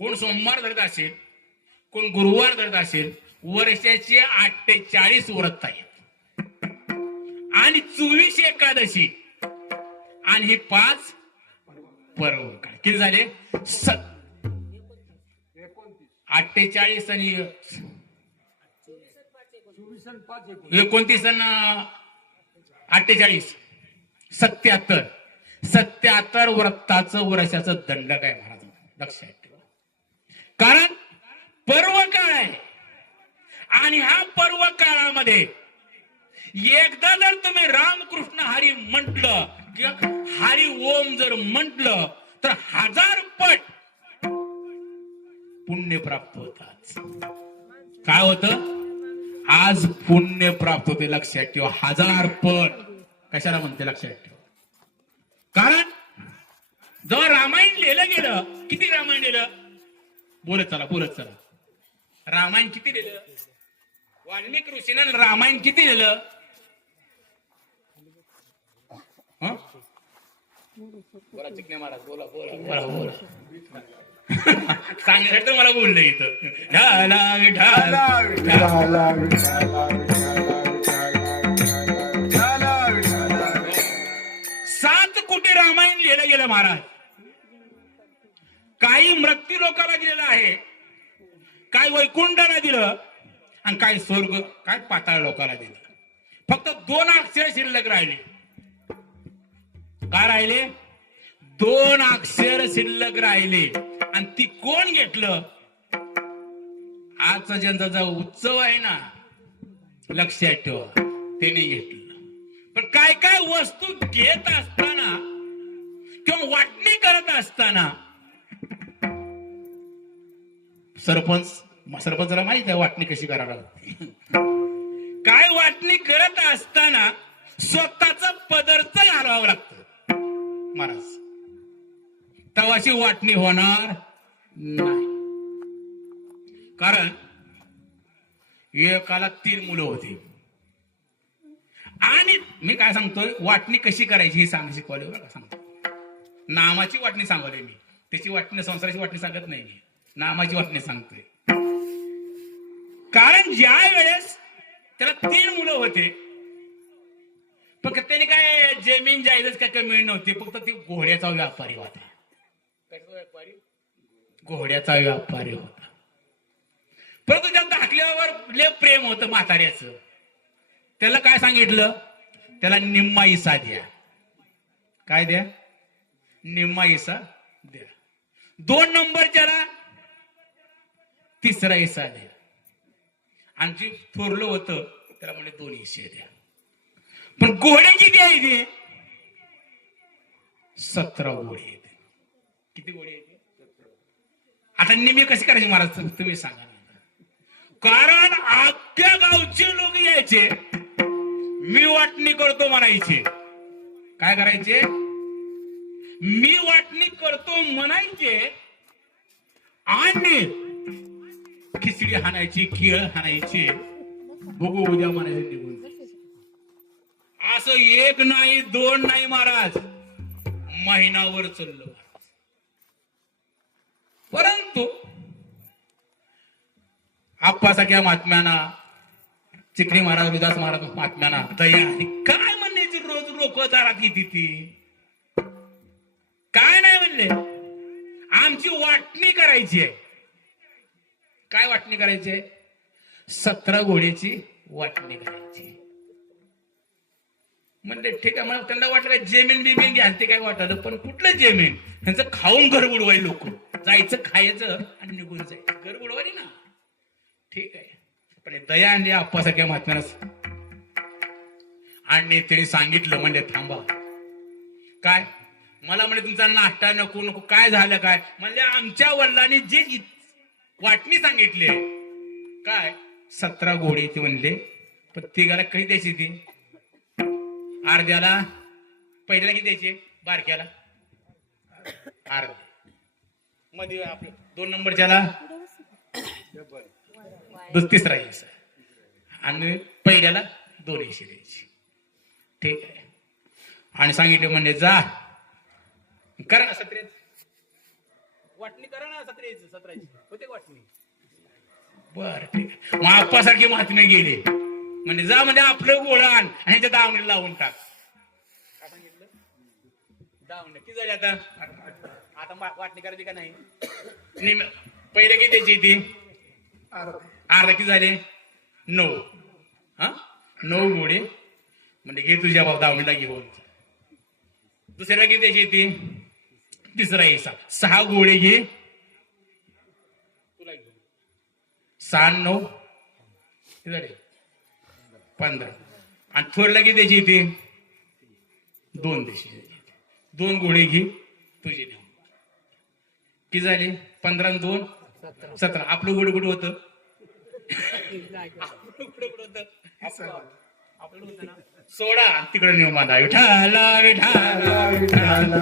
कोण सोमवार धरत असेल, कोण गुरुवार धरत असेल, वर्षाचे 48 व्रत आहेत आणि 24 एकादशी आणि हे 5 पर्व. किती झाले? 48 आणि 29 आणि 48 77 व्रताचं वर्षाचं दंडक आहे महाराज, लक्षात ठेवा. कारण पर्व काळ आहे आणि ह्या पर्व काळामध्ये एकदा जर तुम्ही रामकृष्ण हरी म्हटलं किंवा हरी ओम जर म्हटलं तर 1000 पट पुण्य प्राप्त होतात. काय होतं? आज पुण्य प्राप्त होते, लक्षात ठेवा. 1000 पट. कशाला म्हणते? लक्षात ठेवा. कारण जेव्हा रामायण लिहिलं गेलं, किती रामायण लिहिलं? बोलत चला. रामायण किती लिहिलं? वाल्मिकी ऋषीनं रामायण किती लिहिलं? बोला चिकने महाराज, बोला. सांगितलं मला बोललं इथं. ढाला 7 कोटी रामायण लिहिलं गेलं महाराज. काही मृत्यू लोकाला दिलेलं आहे, काय वैकुंठाला दिलं आणि काय स्वर्ग, काय पाताळ लोकाला दिलं. फक्त 2 अक्षर शिल्लक राहिले. काय राहिले? 2 अक्षर शिल्लक राहिले आणि ती कोण घेतलं? आजचा ज्यांचा उत्सव आहे ना, लक्षात ठेवा, ते नाही घेतलं. पण काय काय वस्तू घेत असताना किंवा वाटणी करत असताना सरपंचाला माहित आहे वाटणी कशी करायला लागते. काय वाटणी करत असताना स्वतःच पदरच घालावं लागतं महाराज, तवाची वाटणी होणार नाही. कारण एकाला 3 मुलं होती आणि मी काय सांगतोय, वाटणी कशी करायची ही शिकवली बरं का. सांगतो नामाची वाटणी सांगवली मी, त्याची वाटणी संसाराची वाटणी सांगत नाही मी, नामाची वाटणी सांगतोय. कारण ज्या वेळेस त्याला 3 मुलं होते, फक्त त्याने काय जमीन जायदाद काय कमी नव्हती, फक्त ती घोड्याचा व्यापारी होता. घोड्याचा व्यापारी होता. परंतु त्या धाकल्यावर लय प्रेम होतं म्हाताऱ्याचं. त्याला काय सांगितलं? त्याला निम्मा हिस्सा द्या. काय द्या? निम्मा हिस्सा द्या. 2 नंबरच्याला 3रा हिस्सा द्या. आणि जे थोरलं होतं त्याला म्हणजे 2 हिस्से द्या. पण घोडे किती आहे? 17 घोडे आहेत. किती घोडे आहेत? आता निम्मी कशी करायची महाराज तुम्ही सांगा. कारण अख्ख्या गावचे लोक यायचे, मी वाटणी करतो म्हणायचे. काय करायचे? मी वाटणी करतो म्हणायचे आणि खिचडी हाणायची, केळ हाणायची, बघू उद्या म्हणायचे निघून. असं 1 नाही 2 नाही महाराज, महिनाभर चाललं. परंतु आप्पासारख्या महात्म्याना, चिकणी महाराज, विदास महाराज महात्म्याना दया आणि काय म्हणण्याची रोज लोक दारात येते ती. काय नाही म्हणले, आमची वाटणी करायची आहे. काय वाटणी करायची आहे? 17 घोड्याची वाटणी करायची. म्हणजे ठीक आहे, मला त्यांना वाटलं काय जमीन बिमीन घ्या, ते काय वाटलं. पण कुठलं जमीन? त्यांचं खाऊन घर बुडवायला लोक, जायचं खायचं आणि निघून जायचं, घर बुडवायला ना. ठीक आहे, पण दया आणली आप्पासारख्या महात्म्यानं आणि त्यांनी सांगितलं म्हणजे थांबा. काय? मला म्हणजे तुमचा नाश्ता नको नको. काय झालं? काय म्हणजे आमच्या वडिलांनी जे वाटणी सांगितली काय 17 घोडे म्हणले. पण तिघाला कधी द्यायची? ती अर्ध्याला, पहिल्याला किती द्यायचे? बारक्याला अर्धे, मध्ये आपल्या 2 नंबरच्याला 3रा हिस्सा आणि पहिल्याला 2 हिस्से द्यायचे. ठीक आहे. आणि सांगितले म्हणजे जा करा ना 17 वाटणी करा ना 17ची होते का वाटणी? बर ठीक आहे. मग आप्पासारखी महात्मे गेले म्हणजे जा म्हणजे आपलं गोळा आण आणि ह्याच्या दावणीला लावून टाक. काय सांगितलं? दावणी किती झाली आता? आता वाटणी करायची का नाही? पहिले किती द्यायची ती? अर्धा किती झाले? 9. हा 9 गोळे म्हणजे घे तुझ्या भाऊ दावणीला घेऊन. दुसऱ्याला किती द्यायची ती? तिसरा हिस्सा 6 गोळे घे तुला घेऊन. 6 9 किती झाले? 15. आणि थोरला किती द्यायची ती? 2 द्यायची. 2 गोळे घे तुझे नेऊन. किती झाले? 15 आणि 2 17. आपलं गोड कुठं होतं? आपलं होतं ना 16. तिकडे नेऊ माझा विठाला विठाला विठाला.